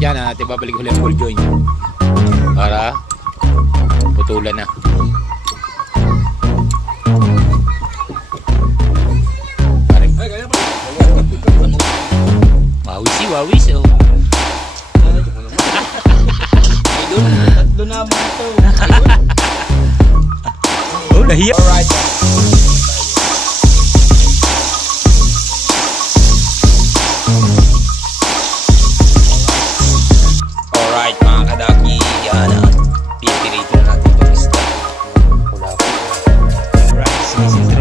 dyan at ibabalik ulit ang ball joint para putulan na. Wawis oh. Tatlo na mo ito. Oh, nahiya. Alright. Alright mga kadaki, yan ang pipirito na natin itong isda. Alright, sige.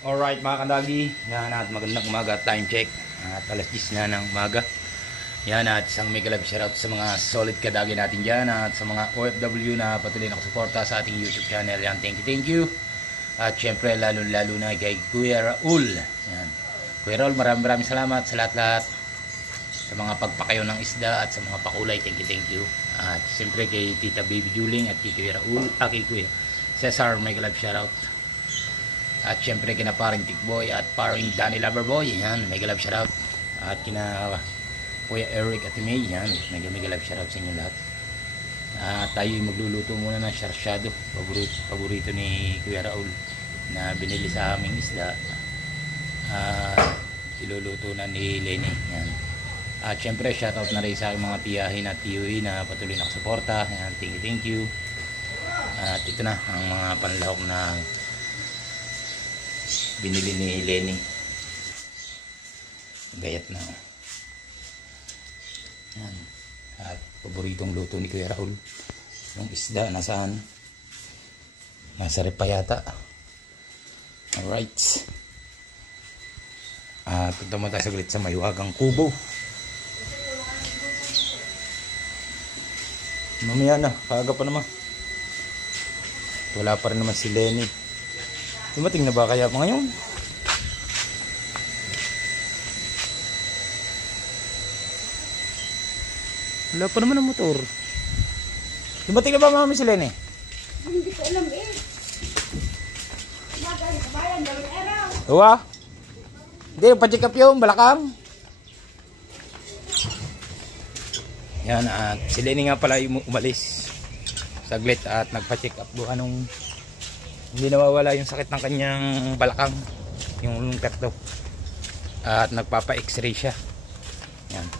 Alright mga kadagi, yan at magandang umaga, time check at alas 10 na ng umaga. Yan at isang mega love shoutout sa mga solid kadagi natin dyan at sa mga OFW na patuloy na kusuporta sa ating YouTube channel. Yan, thank you. At syempre lalo na kay Kuya Raul. Yan. Kuya Raul, maraming salamat sa lahat sa mga pagpakayo ng isda at sa mga pakulay. Thank you. At syempre kay Tita Baby Juling at kay Kuya Raul, kay Kuya Cesar, mega love shoutout. At syempre kina paring Tikboy at paring Danny Loverboy, yan, mega love shoutout. At kina Kuya Eric at May, yan, mega love shoutout sa inyo lahat. At tayo magluluto muna ng sarsyado, paborito ni Kuya Raul na binili sa aming isda. Iluluto na ni Lenny, yan. At syempre shoutout na rin sa aking mga tiyahin at tiyuhin na patuloy na suporta, yan, thank you. At ito na ang mga panlahok na binili ni Lenny. Gayat na. Yan. At paboritong luto ni Kuya Raul. Yung isda nasaan? Nasa rep pa yata. Alright. At punta mo tayo saglit sa Maywagang Kubo. Mamaya na. Kaaga pa naman. Wala pa rin naman si Lenny. Dumating na ba kaya pa ngayon? Wala pa naman ang motor. Dumating na ba mami si Lenny? Hindi ko alam eh. Magkano kabayan, gawin araw. Uwa? Hindi, pa-check up yung balakang. Yan, at si Lenny nga pala umalis. Saglit at nagpa-check up doon anong hindi nawawala yung sakit ng kanyang balakang, yung lungkat daw, at nagpapa x-ray siya. Yan.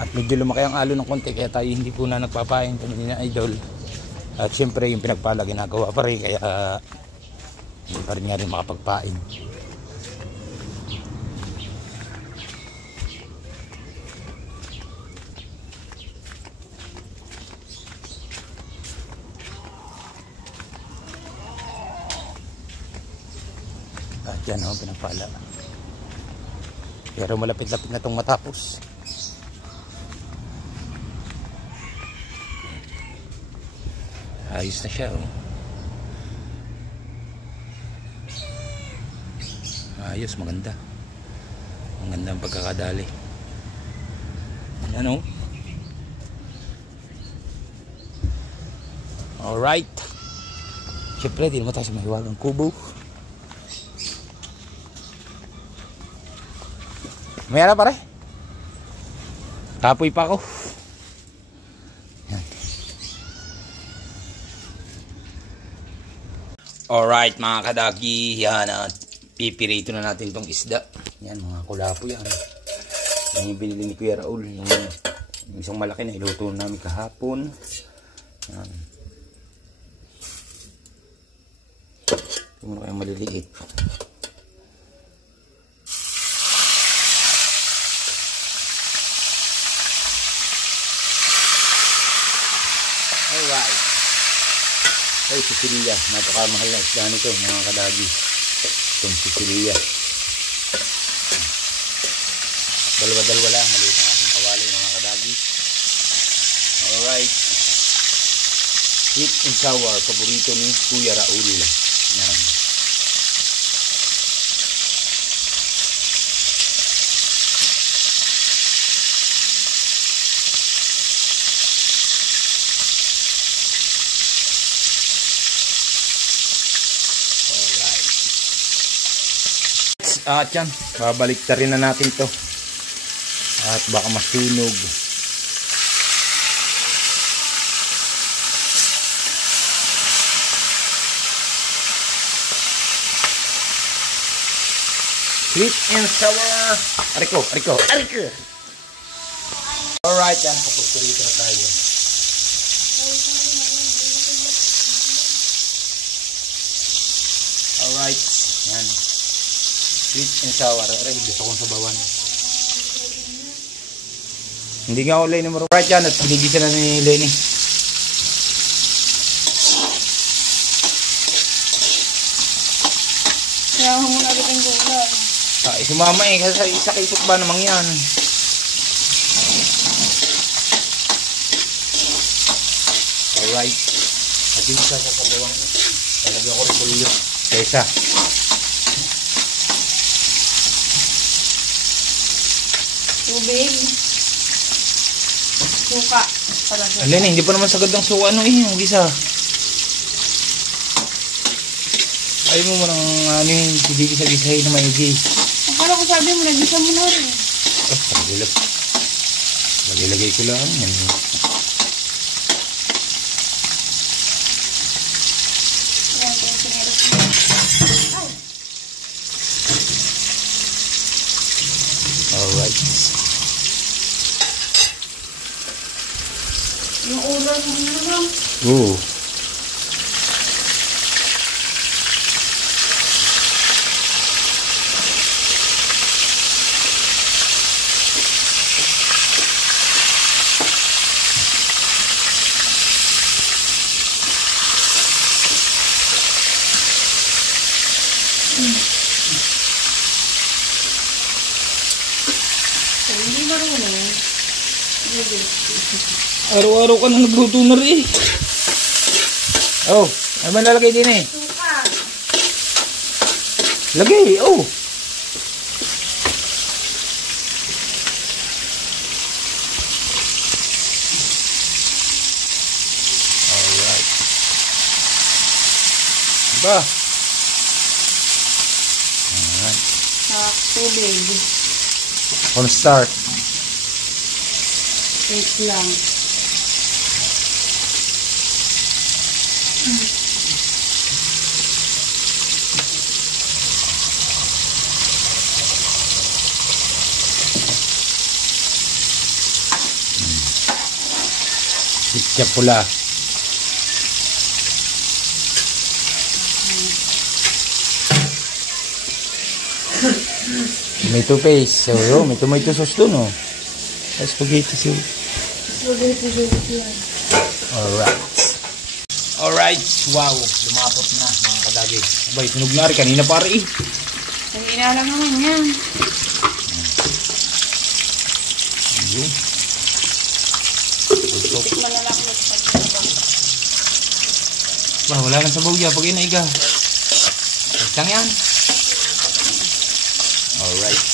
At medyo lumaki ang alo ng konti kaya tayo hindi po na nagpapain kami ni Idol. At syempre yung pinagpala ginagawa pa rin kaya hindi pa rin nga rin makapagpain. At yan o, pinapala. Pero malapit-lapit na itong matapos. Ayos na siya o. Ayos, maganda. Maganda ang pagkakadali. Yan o. Alright. Siyempre, di naman tayo sa Maywagang Kubo. Mayroon pare. Kapoy pa ako. Yan. Alright mga kadaki, yan at pipirito na natin tong isda. Yan mga kulapo yan. Yan yung binili ni Kuya Raul. Yung isang malaki na iluto namin kahapon. Yan. Ito muna kayong maliliit. Alright. Ay, sisilia. Napakamahal na isda nito mga kadagi. Itong sisilia. Dalawa-dalawa lang. Maliit ang aking kawali mga kadagi. Alright. Sweet and sour. Paborito ni Kuya Raul. Yan. At yan, babalik ta rin na natin to. At baka masunog. Sweet and sour. Ariko. Alright, yan. Kapagpurito na tayo. Alright. Yan. Sweet and sour. Aray, gusto kong sabawan. Hindi nga ulay numero. Alright yan. At pinigisa na ni Lenny. Kaya mo na rin ang gulay. Sumama eh. Kasi isa kaisot ba namang yan? Alright. At yung isa sa sabawang talaga ako rin pulyo. Kesa. Tubig. Suka. Alin eh, hindi pa naman sagad ng suka ano eh. Yung isa. Ayaw mo mo ng ano yung sigigisa-gisahin na maigi. Akala ko sabi mo, nagisa mo na rin. Magilagay ko lang. Yan. Yan, yung sineros mo. Ay! Alright. Yung ulo mo naman. Oo. Hindi marunong. Araw-araw ka na nagluto na rin. Oh, ano ba nalagay din eh? Suka. Lagay, oh. Alright. Diba? Alright. Sa tubig. Cornstarch. Wait lang. Sitya pula. Tomato paste. So, may tomato sauce dun, oh. Spaghetti sauce. Spaghetti sauce yan. Alright. Alright. Wow. Lumapot na, mga kadagi. Abay, sunog na rin. Kanina pare eh. Hindi na lang naman yan. Ayun. Malalakot pa siya. Bah, wala nang sabaw ya. Pag inaiga. Isang yan. Alright.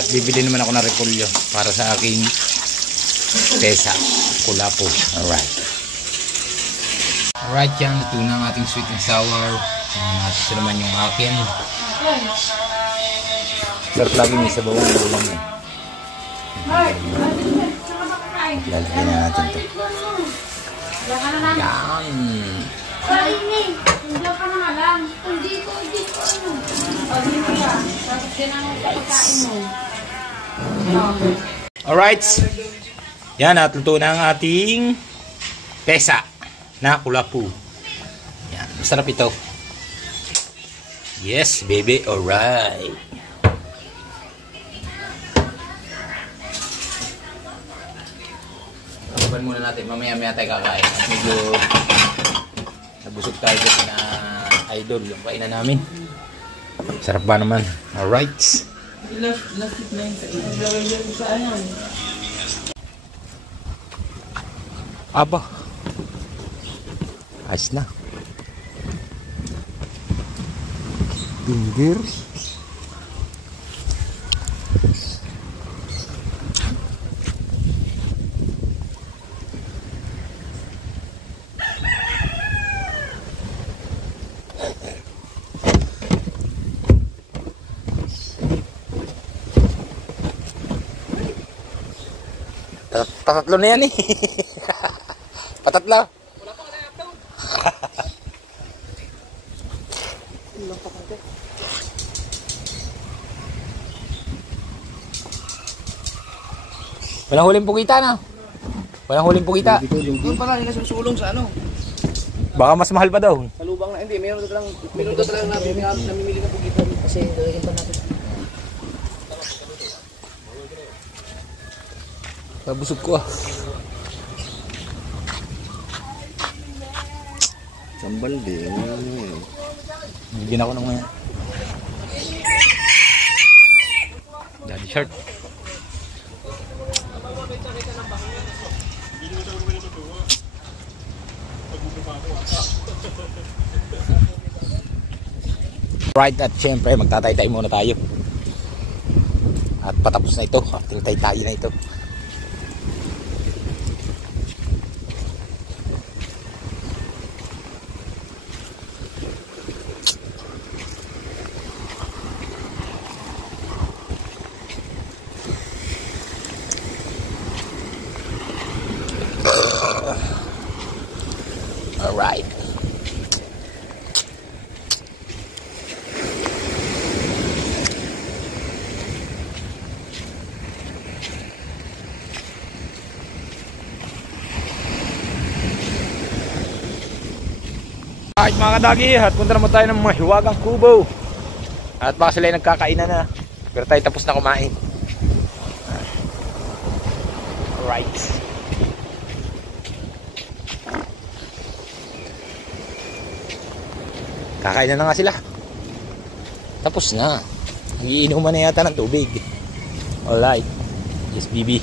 At bibili naman ako ng repolyo para sa aking pesa. Kulapo. Alright. Alright yan. Ito na ang ating sweet and sour. Ito naman yung akin. Sarap lagi may sabaw ng ulam yan. Lalagyan na natin ito. Yan. Hindi ka na alam. Hindi ko. O, dito ka. Tapos yan ang pagkain mo. Alright. Yan at luto na ang ating pesa na kulapu. Yan. Masarap ito. Yes, baby. Alright. Laban muna natin. Mamaya-maya tayo kakain. At medyo nabusog tayo dito na idol yung kainan namin. Sarap ba naman? Alright. Lastik na yung kain. Sa ayan. Aba. Ayos na. Finger. Patatlo na yan eh. Patatlo. Walang huling pugita na. Walang huling pugita. Doon pala nila susulong sa ano. Baka mas mahal pa daw. Sa lubang na. Hindi, meron doon talagang namimili ng pugita. Kasi lalagyan pa natin. Nabusog ko ah. Sambal din. Bigyan ako ng mga daddy shirt. Right, at syempre magtatay-tay muna tayo. At patapos na ito. Ating tay-tay na ito. Alright. Alright mga kadagi, at punta naman tayo ng Mahiwagang Kubo. At baka sila ay nagkakainan na. Pero tayo tapos na kumain. Alright. Kakain na nga sila. Tapos na. Nagiinuman na yata ng tubig. Alright. Yes, BB.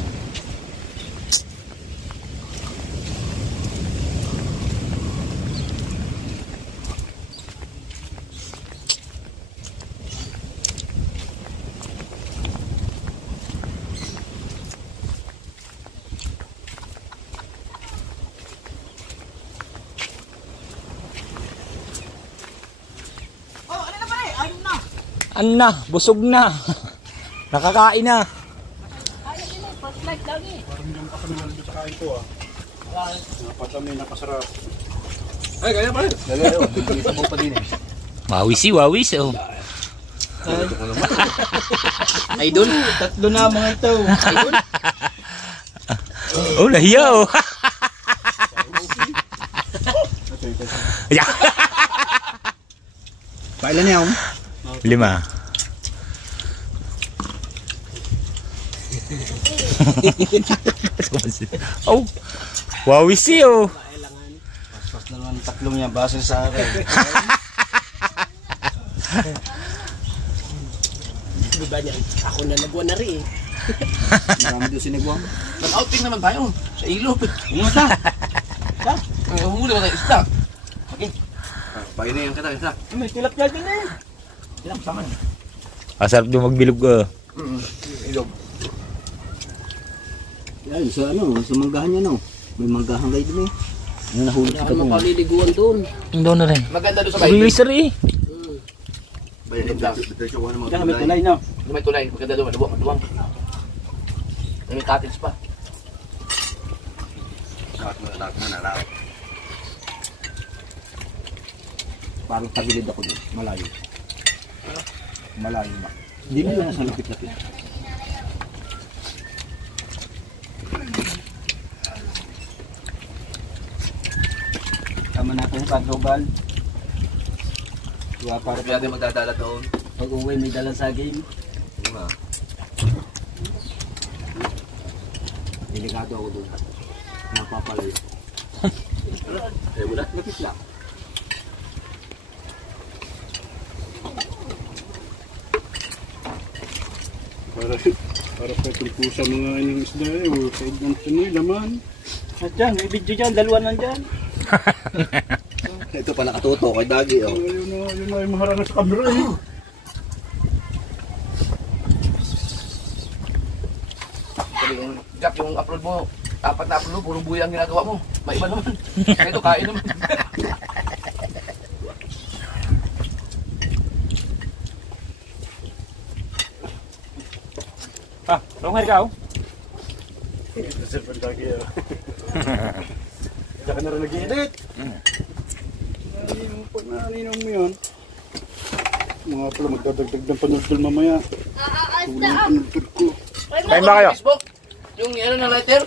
Ano na? Busog na. Nakakain na. Kaya din eh, first light lagi. Parang yung pakanaman dito sa kain ko ah. Dapat kami nakasarap. Ay, kaya pa rin. Sabaw pa din eh. Wawis oh. Idol, tatlo na mga ito. Idol. Oh, nahiya oh. Yeah. Pailan niya ako? 5. Oh, wawisi oh. Pas na naman tatlong niya base sa akin. Diba niya? Ako na nagwa na rin eh. Marami doon sinigwang. Nag-outing naman tayo sa ilog. Umata. Huli mo tayo isda. Painin yung kita, isa. May tilapia dyan eh. Ilang sama na. Asarap yung magbilog ka. Ilog. Yan, sa ano, sa manggahan niya no. May manggahan kayo dun eh. Ano nahulog Wala ka kang dun. mapaliliguan doon. Doon na rin. Maganda doon sa bahay. Laser eh. Bayan lang. Dito ko na mga Yan, may tulay no. May tulay. Maganda doon. Maluwang. May cottage pa. Lahat mo na. Parang tagilid ako dun. Malayo. Malayo ba? Hindi mo lang sa lapit-lapit. Tama natin sa global. Diba, para Kaya din magdadala doon. pag uwi may dalang saging. Diba? Delikado ako dun. Napapalayo. Kaya mo na. Lapit lang. Para patulpo sa mga inyong isda eh. O, sa ng Pinoy, laman. At dyan, may video dyan. Dalawa nandyan. Ito pa nakatuto kay Dagi. Oh. Yun na yung maharana sa kamera eh. Sabi yung Jack, yung upload mo. 4 na upload, puro buya ang ginagawa mo. Maiba naman. Ito, kain naman. Ah, long hair ka oh. Super lagi ah. Diyan ka na rin nag-edit. Pag naninom mo yun, mga pala magdadagdag ng panultol mamaya. Tulang panultol ko. Kain ba kayo? Facebook, yung ano na lighter,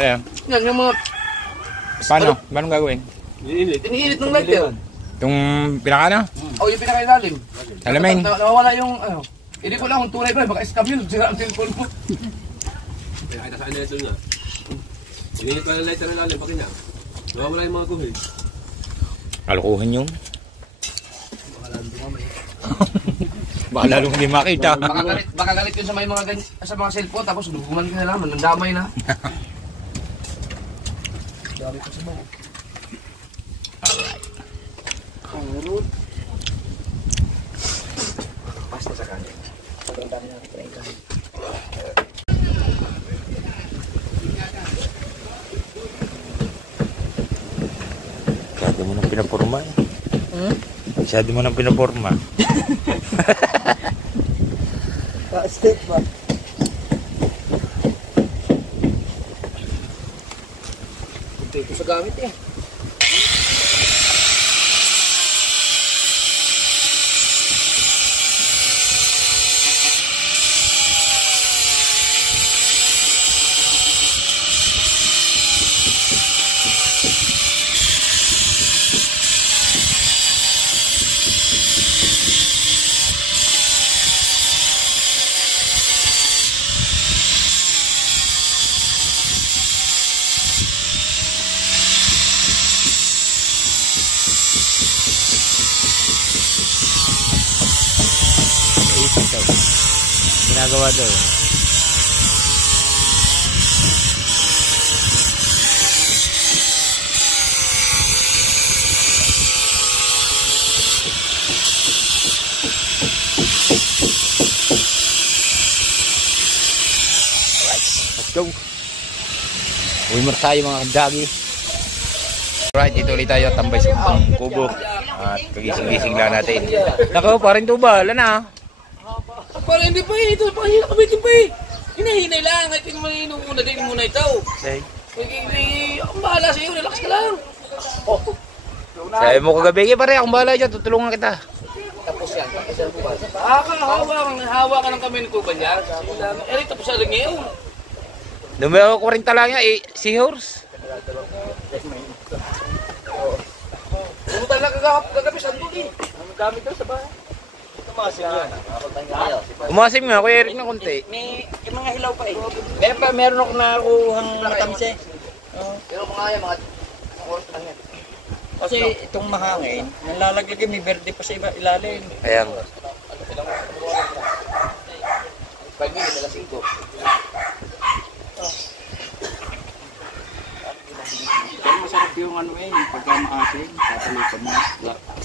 Ayan. yan yung mga Paano? Paano gagawin? iniinit ng lighter. Yung pinaka na? O yung pinakailalim. Alamin. Nawawala yung ano. Hindi ko lang kung tunay ba, baka scam yun, sira ang telephone mo. Kaya kita sa kanila ito na. Hinihit pa ng lighter na lalim, pakina. Nawawala yung mga kuhig. Kalukuhan yung. Baka lalong hindi makita. Baka galit yun sa mga cellphone, tapos duguman ka na lang, nandamay na. Dami ko sa mga. Pasta sa kanin. Masyado mo nang pinaporma eh. Masyado mo nang pinaporma. State ba? Ito ko sa gamit eh. Ginagawa daw. Let's go. Uwi mo tayo mga kadagi. Alright, dito ulit tayo tambay sa pang kubo. At kagising-gising lang natin. Nako, parang tuba. Wala na. Para hindi pa eh, ito pa hirap kabitin pa eh. Hinahinay lang, kahit yung maninom muna din muna ito. Okay. Ang bahala sa'yo, relax ka lang. Sabi mo kagabi, pare, akong bahala dyan. Tutulungan kita. Tapos yan bukas. Hawa ka ng kami ng tuban yan. Eh, tapos yan lang ngayon. Lumayo ko rin talaga eh, seahorse. Pumunta lang kagabi sa doon eh. Ang gamit daw sa bahay. Umasim nga, Kuya Eric na konti. May mga hilaw pa eh. Meron ako nakuhang matamis eh. Pero mga yan, mga oras lang yan. Kasi itong mahangin, nalalaglag may verde pa sa ilalim. Ayan. 5 minutes, alas 5. Pero masarap yung ano eh, yung pagka maasim, sasalupan mo,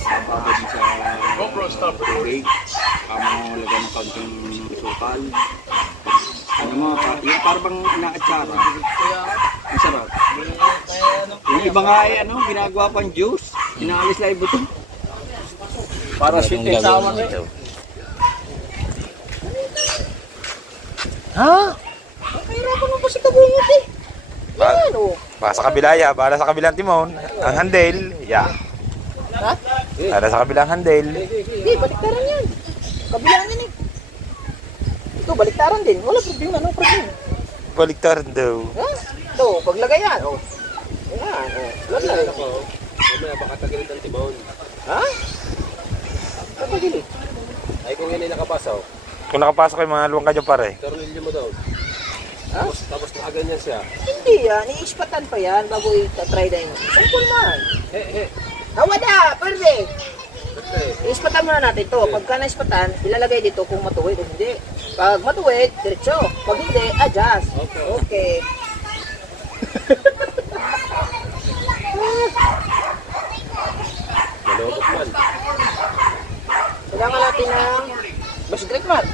bababad mo sa tubig, mo lagyan ng kaunting sukal. Ano mo, yung parang inaatsara. Masarap. Yung iba nga eh, ano, ginagawa pang juice, inaalis lang yung buto. Para sweet and sour eh. Ha? Kahirapan mo pa si kabungot eh. Yan o. Baka sa kabila ya, bala sa kabilang timon. Ang handle, ya. Ha? Bala sa kabilang handle. Hindi, baliktaran yan. Kabilaan yan eh. Ito, baliktaran din. Wala problema, no problema. Baliktaran daw. Ha? Ito, paglagay yan. O. Ayan, o. Wala. Mamaya baka tagilid ang tibon. Ha? Kapagilid. Ay kung yan ay nakapasaw, Kung nakapasok kayo mga luwang ka dyan pare. karunilyo mo daw. Ha? Tapos nakaganyan siya. Hindi yan. I-ispatan pa yan bago i-try na yun. Sample man. Wala, pwede. I-ispatan muna natin to. Pagka na-ispatan, ilalagay dito kung matuwid o hindi. Pag matuwid, diretso. Pag hindi, adjust. Okay. Malobot man. Kailangan natin ng bus grip man.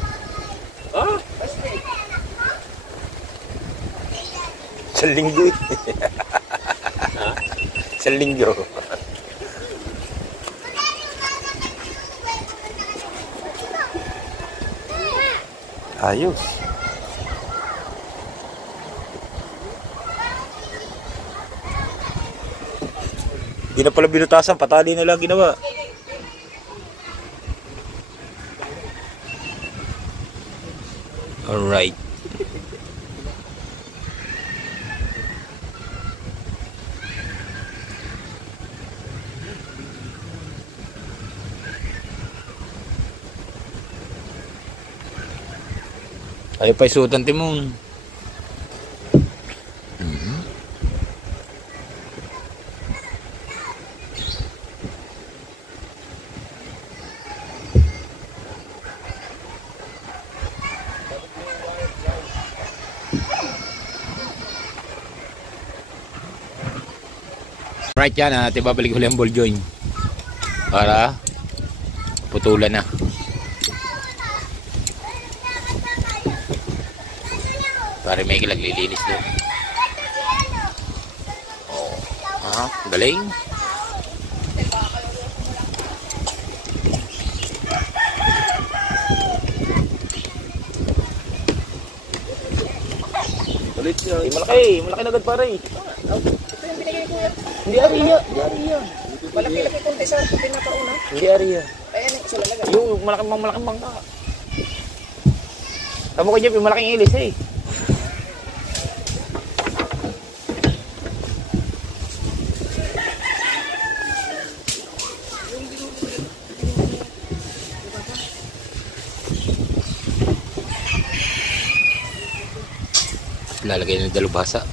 Ah! Sa linggo eh. Sa linggo. Ayos. Hindi na pala binutasan, patali na lang ginawa. Alright. Ayaw pa isutan, Timon. Right yan, natin babalik ulit ang ball joint para putulan na. Para may naglilinis doon. Oh, galing. Ulit siya. Malaki na agad pare. Ito yung binigay ko yan. Hindi ariya. Malaki-laki konti sa pinakauna. Hindi ariya. Ayan, sila laga. Yung malaking bangka. Tama ko dyan, yung malaking ilis eh. Lalagay ng dalubhasa.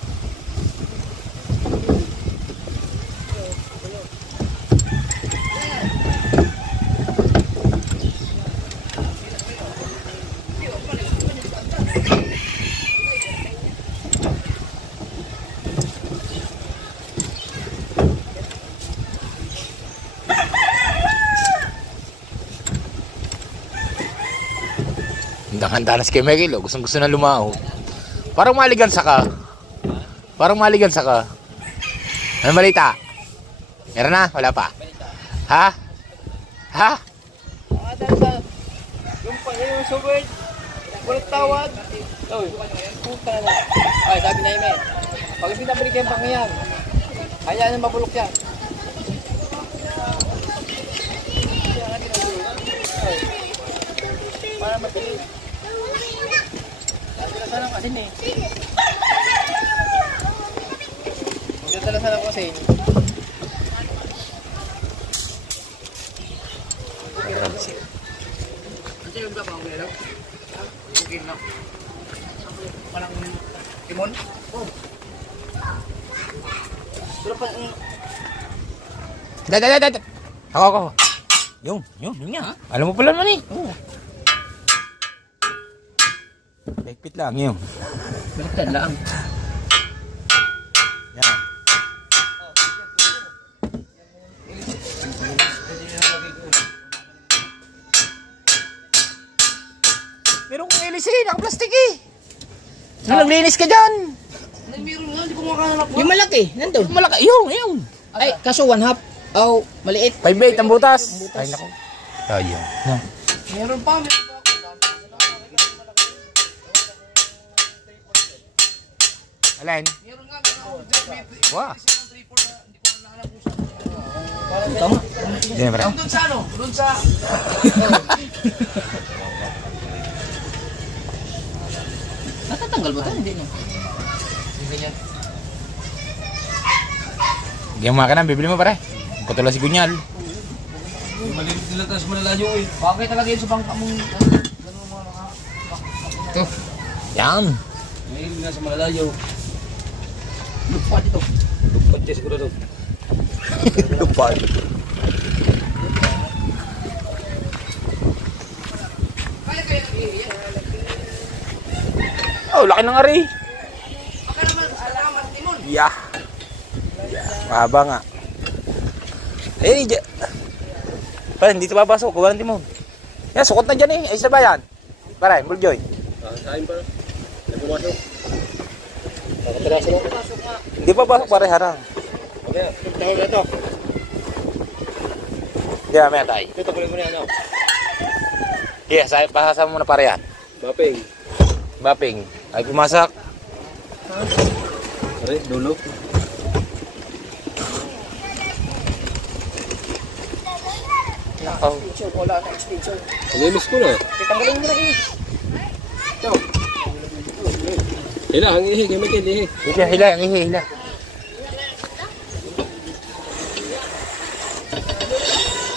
Handa na si kay Michael, oh. Gustong gusto na lumao. Parang maligansa ka. Ano balita? Meron na? Wala pa? Ha? Yung subway, walang tawad. Oy, puta na. Ay, sabi na Ime. Pag hindi nabalik yung pangyan, hayaan na mabulok yan. Para madali. Dala sana kasi eh. Dala sana kasi. Kasi yung gabang wala. Okay na. Parang timon. Oh. Pero pa Dad. Ako. Yung nga. Alam mo pala naman eh. Oo. Lekpit lang yung. baliktad lang. Yan. Meron kong ilis eh, naka-plastic eh. Naglinis ka dyan. Meron nga, hindi ko makakalap. Yung malaki, nandun. Yung malaki, yung. Ay, kaso 1/2. Oh, maliit. 5-8 ang butas. Ay, naku. Ayun. Meron pa. Alin? Wah. Tama. Yan, bro. Doon sa ano? Doon sa... Natatanggal ba ito? Hindi na. Ganyan. Diyan mga ka na, bibili mo pare. Patulang si Gunyal. Malilit nila tayo sa malalayo eh. Bakit talaga yun sa bangka mong... Ito. Yan. Malilit na sa malalayo. Lupad ito. Lupad siya siguro ito. Lupad. Oh, laki ng ari. Baka naman, alaman, timon. Yeah. Mahaba nga. Eh, pare, hindi ito papasok. Kuha ng timon. Yan, sukot na dyan eh. Ayos na ba yan? Pare, Bulljoy. Saan pa? Nagpumasok. Hindi pa pasok pare, harang. Okay, tawag na ito. Hindi mamaya tayo. Ito, kulit mo na ano. Yes, pasasama muna pare yan. Baping. Baping. Ay pumasak. Pare, dulo. Extension, wala na extension. Namimiss ko na. Tanggalin mo na eh. Ito. Hila, ang ihi. Kaya Miguel, ihi. Hila, hila.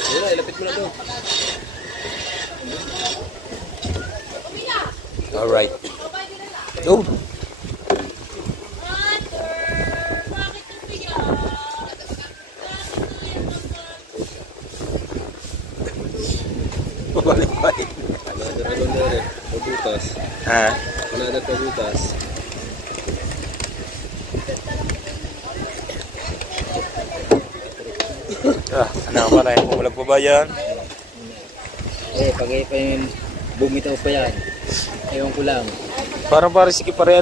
Hila, ilapit mo na doon. Alright. Go. Balik-balik. Another ano na rin. Pabutas. Ha? Another pabutas. Ano ba na yung walang pa ba yan? Pagay pa yung bumitaw pa yan. Ewan ko lang. Parang sige pare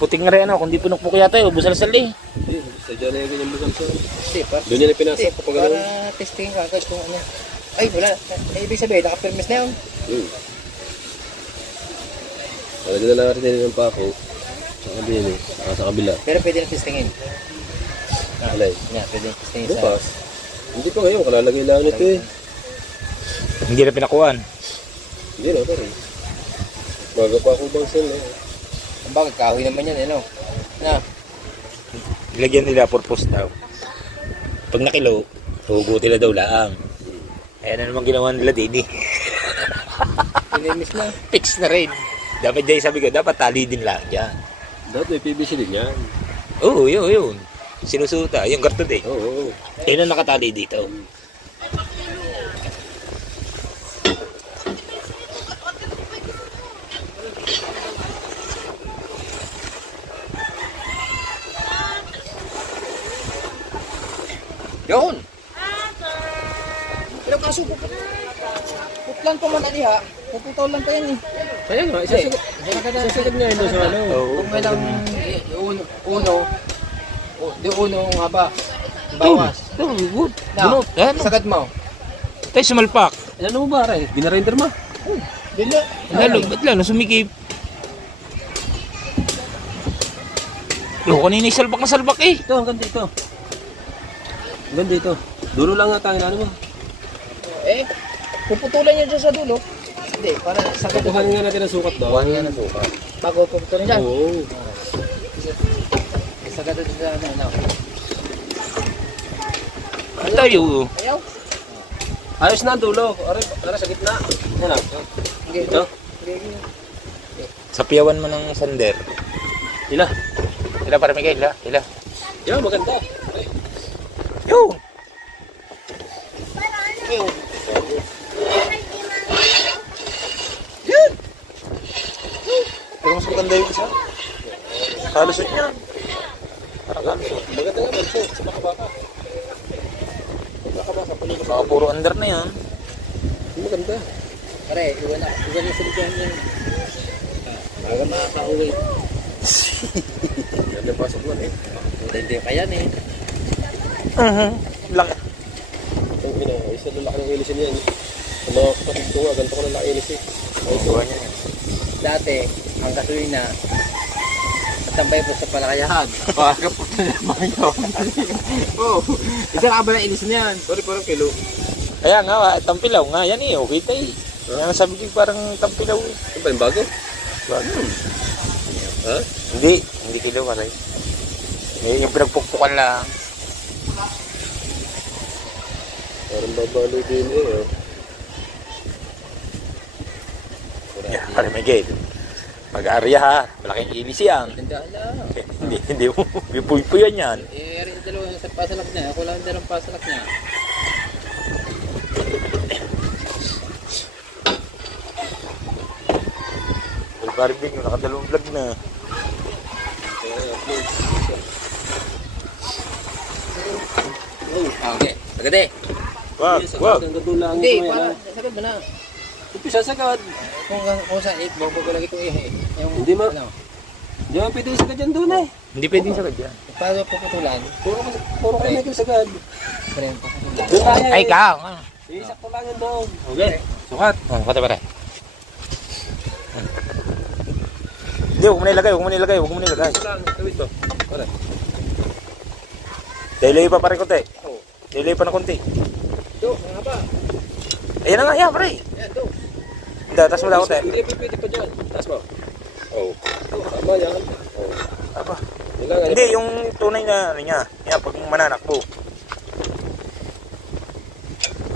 puting nga rin kung di punok-puk yata yun, busalsal eh. Hindi, sadya na yung ganyang busal sa. Hindi, Doon yan pinasok kapag ano. para testing ka agad kung ano. Ay, wala. Ibig sabihin, naka-permis na yun. Talaga na lang natin din ng pako. Sa kabila. Pero pwede na testingin. Alay. Nga, pwede na testingin sa... Bukas. Hindi pa ngayon, kalalagay lang nito eh. Hindi na pinakuhan. Hindi na, pare. Maga pa ako bang sila. Ang bagay, kahoy naman yan, ano? Na, Ilagyan nila purpose daw. Pag nakilo, hugutin na daw laang. Ayan na naman ginawa nila din eh. pinimis na. Fix na rin. Dapat dyan sabi ko, dapat tali din lang dyan. Dapat may PVC din yan. Oo, yun. Sinusuta, yung karton eh. Oo. Yun ang nakatali dito. Yun! Pero kaso putlan pa man ali ha. Puputaw lang pa yan eh. Kaya nga, isasagad nga yun doon sa ano. Kung kailang uno ang haba. Bawas. Good. Na, Bunot. Ano? sagad mo. Tayo sumalpak. Ano mo ba rin? Binarender mo? Dila. Lalo, ba't lang? Sumikip. Kanina yung salbak eh. Ito, hanggang dito. Hanggang dito. Dulo lang nga tayo na ano mo. Puputulan niya dyan sa dulo. Hindi, para sagad. Kuhanin nga natin ang sukat daw. Kuhan nga na suka. Bago puputulan dyan. Oo. Sagad dyan sa ano. Tayo. Ayaw. Ayos na ang dulo. Ara sa gitna. Yan lang. Hindi. Ito. Sapiyawan mo ng sander. Ila. Ila para Miguel, ila. Yan, maganda. Yun. Pero mas maganda yung isa. Kalusot niya. Parang kalusot. Maganda nga, malusot. Sa baka-baka. Baka puro under na yan. Maganda. Pare, iwan yung silikan niya. Baga makaka-uwi. Yan yung pasok lang eh. Hindi pa yan eh. Laki. Itong isa lalaki ng ilisin yan. Sa mga kapatid ko nga, ganito ko lalaki ilis eh. Dati, ang gasolina, tambay po sa palakayahan. Baka po na naman yun. Oo. Isa ka ba na ilis niyan? Sorry, parang kilo. Kaya nga, tampilaw nga. Yan eh, okay tayo. Kaya sabi ko parang tampilaw eh. Ano ba yung bago? Bago. Ha? Hindi kilo ka rin. Eh, yung pinagpukpukan lang. Parang babalo din eh. Oh. Yeah, pare Miguel. Mag-aarya ha. Malaking ilis yan. Tandaan lang. Hindi mo. Puy-puyan yan. Rin dalawa sa pasalak niya. Ako lang dalawang pasalak niya. Pare Big, nakadalawang vlog na. Okay. Sagad eh. Wag. Hanggang doon lang. Hindi, para sagad mo na. Ito sasagad. Kung saan bago ko lagi itong ihe. Hindi ma. Ano? Hindi mo pwede sagad yan doon eh. Hindi pwedeng sagad yan. Paano puputulan? Puro kayo may sagad. Pare, puputulan. Doon tayo. Ay, ikaw. Isakto lang yan doon. Okay. Sukat. Kata pare. Hindi, huwag mo na ilagay. Ito lang. Tawid ba? Pare. Delay pa pare konti. Delay pa na konti. Ito, mga ba? Ayan na nga, yan, pre. Yan, do. Hindi, taas mo daw, te. Hindi, pipiti pa dyan. Taas mo. Oo. Tama yan. Oo. Apa? Kailangan. Hindi, yung tunay na ano niya. Yan, pag mananakbo.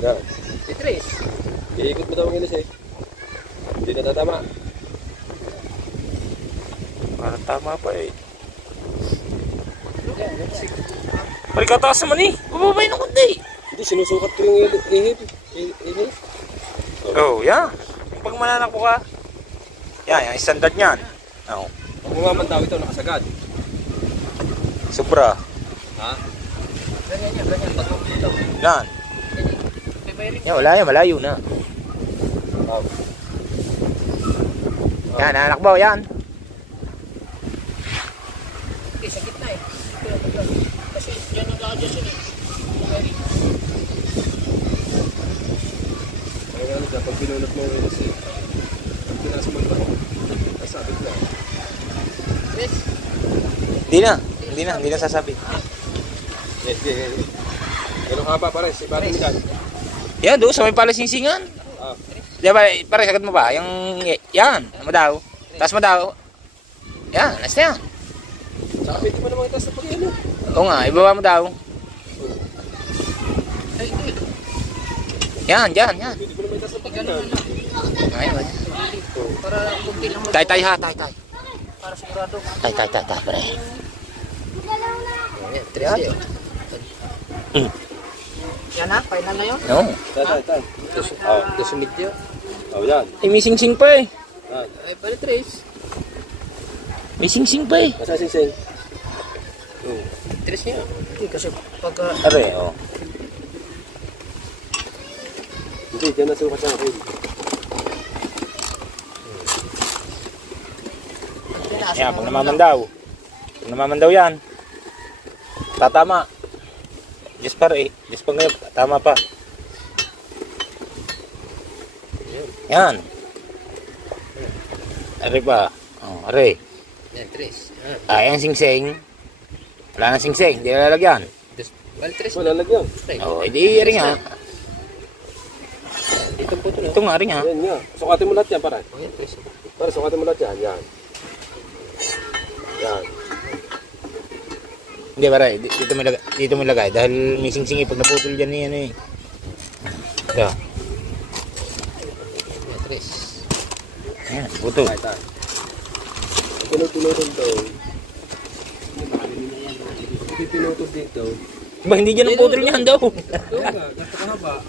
Yan. Si Tris. Iikot mo daw ang ilis eh. Hindi na tatama. Parang tama pa eh. Pari ka taas naman eh. Bumabay ng kundi. Hindi, sinusukat ko yung ihip. Ihip. Oh, yan. Yung pag mananakbo ka. Yan, yung standard niyan. Oh. Pag bumamantaw ito, nakasagad. Sobra. Ha? Ganyan yan, ganyan. Pag lumitaw. Yan. May ring. Yan, wala yan. Malayo na. Oh. Yan, nanakbo. Yan. Hindi, sa gitna eh. Kasi yan ang adjust yun eh. May ring. Kaya nga nito, pag binunot mo yung ilis eh. Pag pinasok mo ito, nasabit na. Tris. Hindi na sasabi. Yes, yes. Ganun haba pare, si Bari Milan. Yan, doon sa may palasingsingan. Ah. Di ba, pare, sagad mo ba? Yung, yan, mo daw. Taas mo daw. Yan, last na yan. Saka pwede mo naman itas sa pag-ano. Oo nga, ibaba mo daw. Ay, hindi. Yan. Pwede mo naman itas sa pag-ano. Ayun. Para kunti lang mag- Tay, ha, tay. Para sigurado. Tay, pare. Yan, Tris yun. Yan na, final na yun. No. Tay. Tusumid yun. Oh, yan. Eh, may sing-sing pa eh. Yan. Ay, pala Tris. May sing-sing pa eh. Masasing-sing. Tris niya. Hindi, kasi pagka... Are, oh. Hindi, dyan na sukat sa akin. Yan, pag namamandaw yan. Tatama. Diyos pare, Diyos pa ngayon, tama pa. Yan. Are pa. Oh, are. Yan, Tris. Ang sing-sing. Wala nang sing-sing, hindi lalagyan. Well, Tris. Wala lagyan. Oh, hindi rin nga. Itong puto na. Ito nga rin nga. Yan nga. Sukatin mo lahat yan, pare. Oh, yan, Tris. Pare, sukatin mo lahat yan. Yan. Yan. Hindi pare, dito mo ilagay dahil may sing-sing pag naputol dyan yan eh. Ito. Yan, Tris. Ayan, putol. Tay. Pinutol to. Pinutol dito. Ba, hindi dyan ang putol niyan daw. Ito nga, gato kahaba.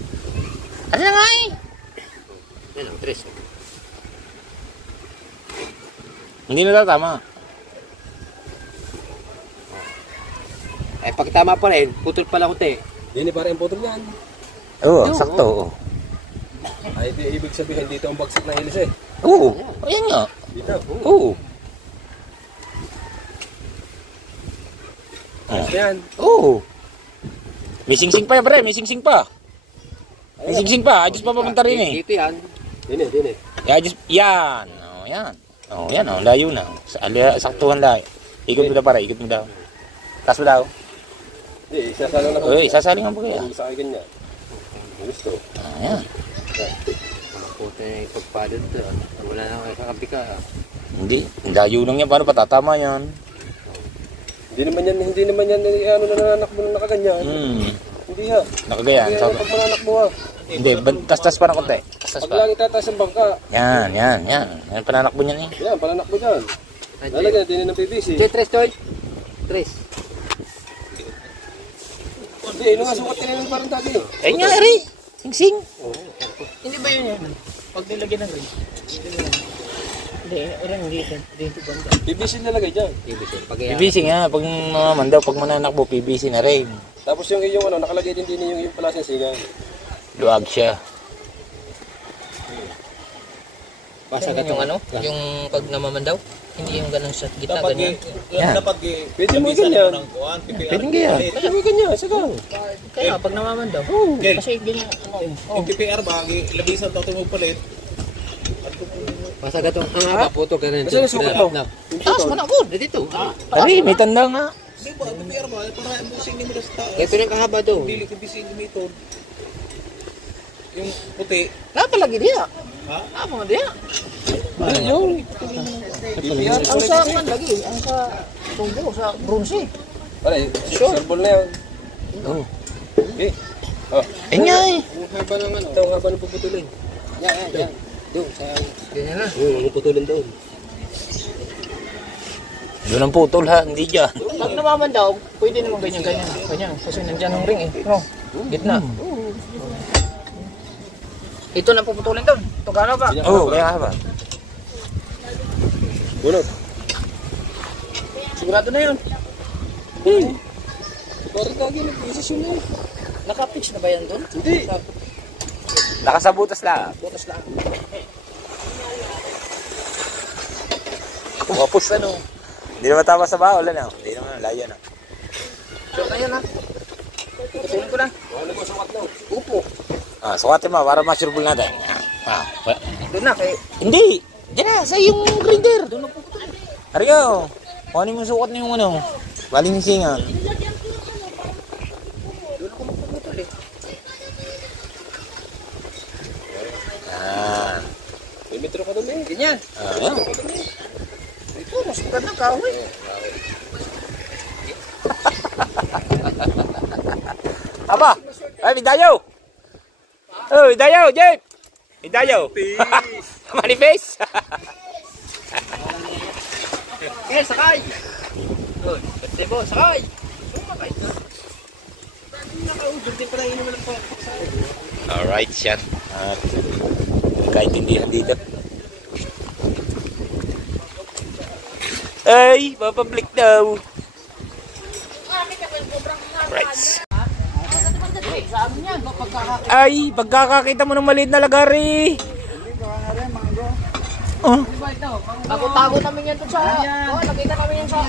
Ano na nga eh? Yan ang Tris. Hindi na tama. Ay, pag tama pa rin, putol pala kunti. Hindi ni pare ang putol yan. Oo, sakto. Oo. Ay, ibig sabihin dito ang bagsak ng ilis eh. Oo, ayan nga. Dito. Oo. Yan. Oo. May sing-sing pa yan, pre. May sing-sing pa. May sing-sing pa. Adjust pa papunta rin eh. Dito yan. Dini. Adjust. Yan. Oh, yan. Oh, yan. Oh, layo na. Saktuhan layo. Ikot mo daw, pare. Ikot mo daw. Taas mo daw. Hindi, isasalang na po. Uy, sasalingan po kaya. Sa akin niya. Gusto. Ayan. Puto yung pagpadod to. Wala na kayo kakapi ka. Hindi. Layo lang yan. Paano patatama yan? Hindi naman yan, ano na nananakbo na nakaganyan. Hindi ha. Nakagayan. Hindi yan pag mananakbo ha. Hindi. Tas-tas pa ng konti. Tas-tas Pag pa. lang itataas ang bangka. Yan. Yan pananakbo niyan eh. Yan, pananakbo dyan. Lalagyan, din ng PVC. Okay, Tris, Toy. Tris. Hindi, ino nga sukat kanina parang dati. Ay nga, Eri. Sing-sing. Hindi ba yun yan? Pag nilagyan ng ring. Hindi, orang hindi dito banda. PVC nalagay dyan. PVC nga. Pag naman daw, pag mananakbo, PVC na rin. Tapos yung iyong ano, nakalagay din yung palasinsingan. Luwag siya. Basta yung ano? Yung pag namamandaw? Hindi yung ganun sa gitna, ganyan. Yan. Pwede mo ganyan. Pwede nga. Pwede mo ganyan, sige. Kaya pag namamandaw, kasi ganyan. Yung PPR ba, labisan ito mo palit. Basta gatong ang haba po to ganun. Kasi nasukat mo. Taas mo na po, dito. Ari, may tanda nga. Di ba, PPR ba, para busing ni mo sa taas. Ito yung kahaba do. Dili ko busing ni ito. yung puti. Napalagi diya. Ha? Apa diya? Yung. Ang sa kan lagi, ang sa tubo sa bronze. Pare, surbol na yun. Oh. Okay. Oh. Ingay! Ang haba ng ano. Ito, ang haba ng puputulin. Yan. Doon, sa... Ganyan na. Ang putulin doon. Doon ang putol ha, hindi dyan. Pag namaman daw, pwede naman ganyan. Ganyan. Kasi nandyan ang ring eh. No? Gitna. Ito na puputulin doon. Ito gano'n ba? Oo, kaya ba? Bunot. Sigurado na yun. Bakit lagi nag-isasyon na yun? Naka-pitch na ba yan doon? Hindi. Nakasabutas lang. Butas lang. Pumapus ano. Hindi naman tama sa bawal ano. Hindi naman, layo na. So, ayan na. Puputulin ko na. Ano ko sukat na? Upo. Ah, sukatin mo para ma-sureball natin. Doon na kay... Hindi! Diyan na, sa yung grinder. Doon na puputol. Ariyo, kuhanin mo sukat na yung ano. Baling singan. Doon ako magpuputol eh. Ah. May metro ka doon eh. Ganyan. Ayan. Ito, nasukat ng kahoy. Aba! Ay, Vidayo! Oh, Vidayo, Jeep! Vidayo! Manifest! Eh, sakay! Good. Pwede mo, sakay! Sumakay na. Nakaudog din pala inuman ng paksak. Alright, yan. At kaintindihan dito. Ay, mapablik daw. Right. Ay, pagkakakita mo ng maliit na lagari. Oh. Tago-tago namin yan doon sa... Oh, nakita namin yan sa...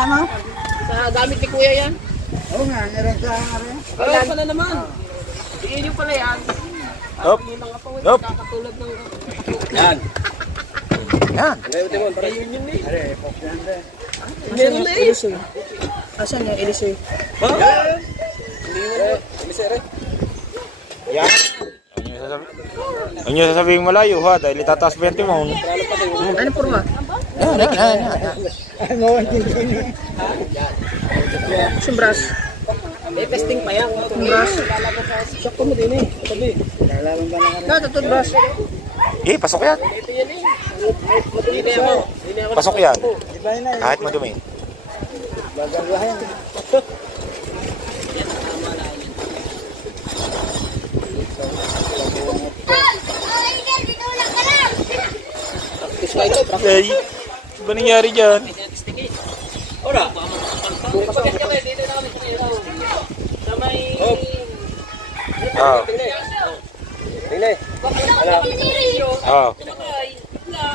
Ano? Sa gamit ni Kuya yan. Oo nga, meron sa rin. Kailan pala naman. Iyon yung pala yan. Hop. Hop. Kakatulad ng... Yan. Yan. Ngayon, Timon, para yun yun eh. Meron na Elisoy. Asan yung Elisoy? Elisere. Yan. Ano yung sasabihin malayo ha? Dahil itataas 20 mo. Ano purma? Yan. Sumbras. Eh, testing pa yan. Sumbras. Sakto mo din eh. Katabi. Tatutod bras. Eh, pasok yan. Pasok yan. Kahit madumi. Ay, ba nangyari dyan? Ora. Bakit kami dito na kami sa may... Ah. Tingnan. Ah.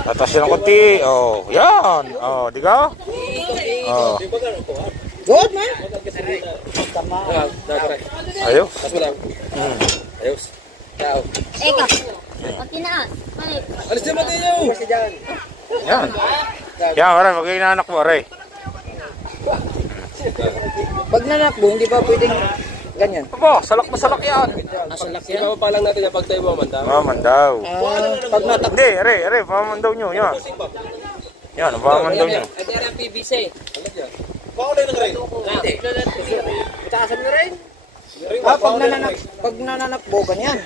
Tatas yun ng konti. Oh, yan. Oh, di ka? Oh. Good man. Ayos. Tas mo lang. Ayos. Ciao. Eka. Pag tinaan. Alis din mo tayo. Yan. Yan, aray. Pag inaanak mo, aray. Pag nanakbo, hindi ba pwedeng ganyan? Aba, salak na salak yan. Asalak Sige, papalang natin yan pag tayo mamanda. Maman daw. Pag natakbo. Hindi, aray. Maman daw nyo. Yan. Yan, maman daw nyo. Ito yung PVC. Pakulay ng rin. Itaasan mo rin. Pag nananakbo, ganyan.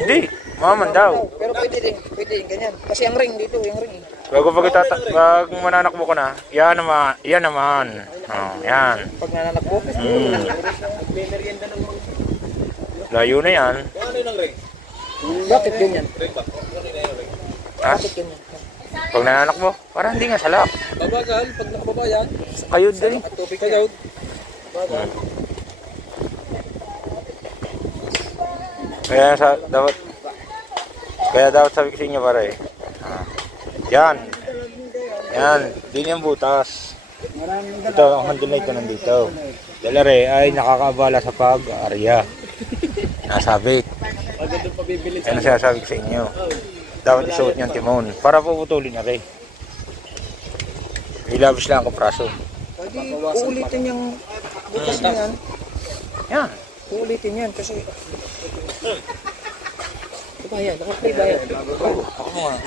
Hindi, maman daw. Pero pwede din ganyan. Kasi ang ring dito, yung ring. Bago pag mananakbo ko na, yan naman. Oh, yan. Pag nananakbo, Layo na yan. bakit ganyan? Ha? Pag nananakbo, parang hindi nga salak. Babagal, pag nakababa yan. Kayod din. At tubig kayo. Kaya dapat sabi ko sa inyo pare. Yan. Yan, din yung butas. Ito, ang handle na ito nandito. Dalare ay nakakabala sa pag-arya. Nasabit. Yan ang sinasabi ko sa inyo. Dapat isuot niyang timon para puputulin na rin. Ilabis lang ang kompraso. Pwede uulitin yung butas na yan. Yan. Uulitin yan kasi... Ito ba yan? Naka-play ba yan? Ako mo nga.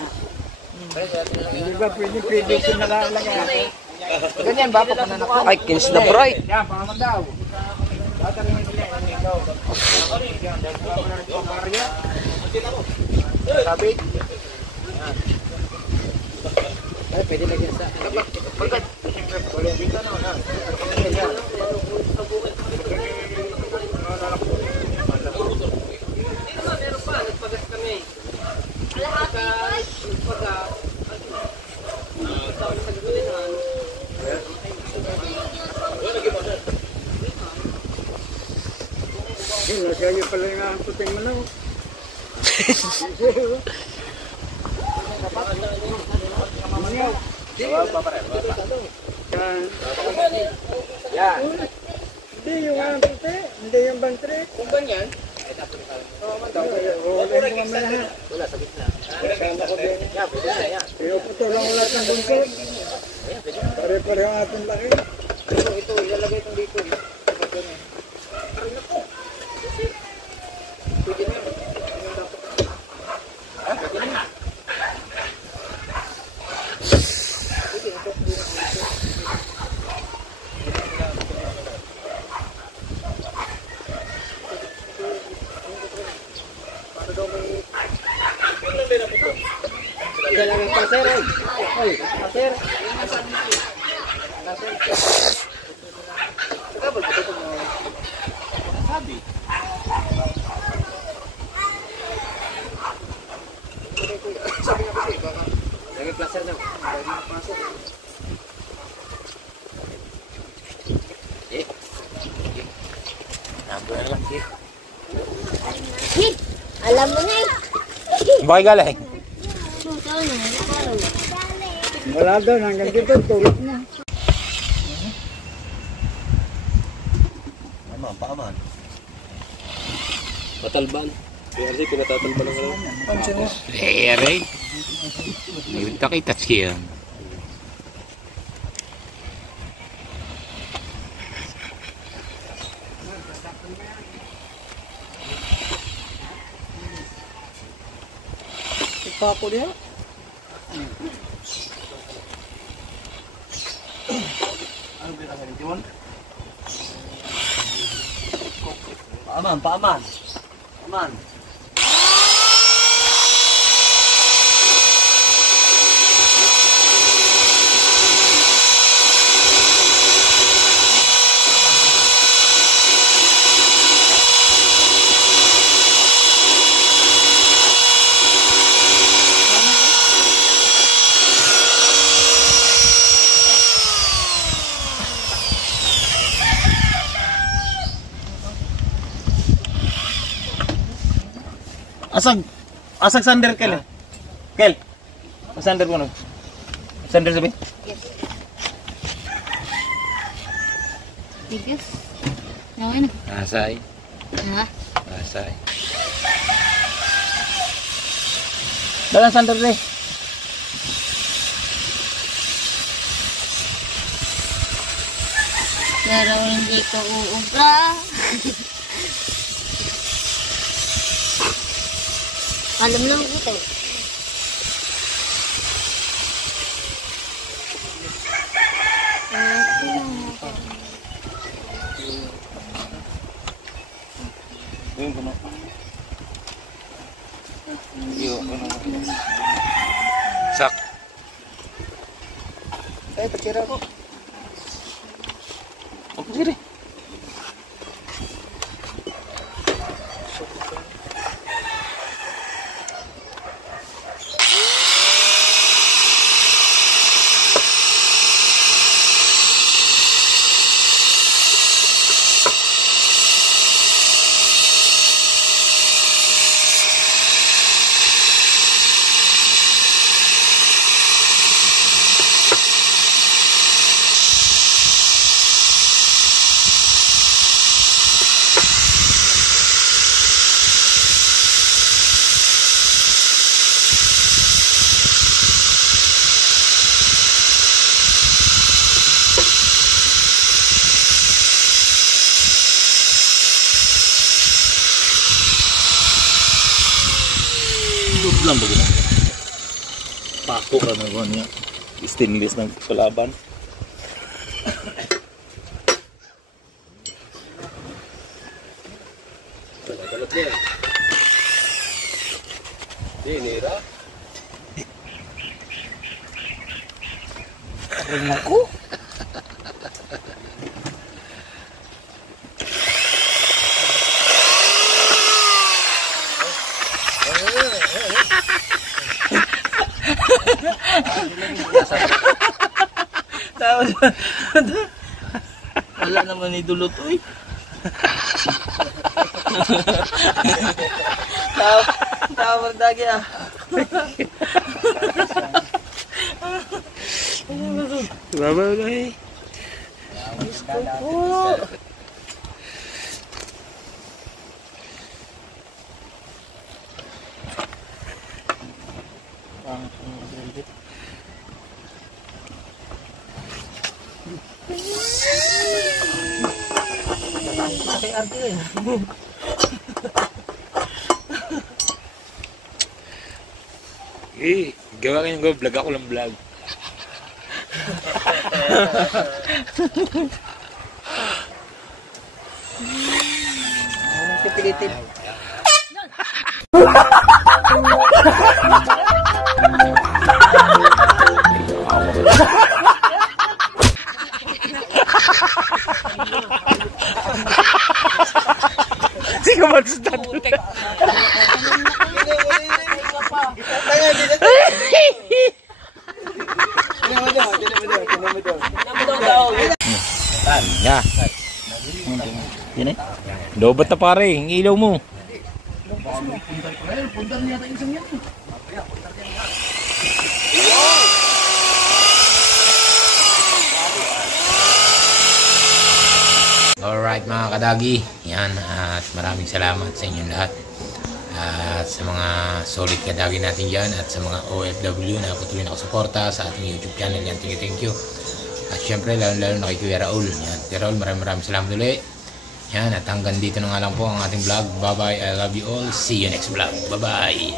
Hindi ba pwede sinalalagay? Ganyan ba? Ay, kins na bright. Yan, pangamag daw. Sabit. Ay, pwede lagyan sa... Pagkat... Wala dito na. Meron pa, nagpagas kami. Lagyan pala yung ang puting manok. Yan. Hindi yung ang puti, hindi yung bantri. Kung ganyan, wala sa gitna. Yan, pwede na yan. Ito lang ulat ng bungkot. Pare-pare ang ating laki. Ito, ilalagay itong dito. Pwede na yun. Pwede na yun. Dalang pasir ay. Oy, pasir. Kabel betul mo. Sabi. Sabi nga kasi baka lagi pasir na. Lagi pasir. Lang sih. Alam mo na eh. Bakit galing? Wala doon, hanggang dito, tulog na. Paaman. Patalban. PRC, pinatatalban lang lang. Ere. Yung takita siya. Papo dia. Paaman, paaman. Paaman. Asag sander kel. Kel. Sander ko no. Sander sabi. Yes. Tigas. Yang ini. Asay. Ha? Asay. Dalam sander deh. Pero hindi ko uubra. Alam lang ito. Yung kuno. Yo, kuno. Sak. Pacira ko. Apa sih? Good lang ba ganun? Pako ka na ko niya. Stainless ng kalaban. Dalat niya. Dinira. Ring ako. Wala naman ni dulot uy. Tawag dagi ah. Baba guys. Kay Arti eh. Gawa kayo ng vlog, ako lang vlog. Pipilitin. Sige ba sa tato? Ya. Yan eh. Lobat na pare, ang ilaw mo. Alright mga kadagi, yan, at maraming salamat sa inyong lahat. At sa mga solid kadagi natin dyan at sa mga OFW na patuloy na suporta sa ating YouTube channel, yan, thank you. At syempre lalo na kay Kuya Raul, yan, Kuya Raul, maraming salamat ulit. Yan, at hanggang dito na nga lang po ang ating vlog. Bye bye, I love you all, see you next vlog, bye bye.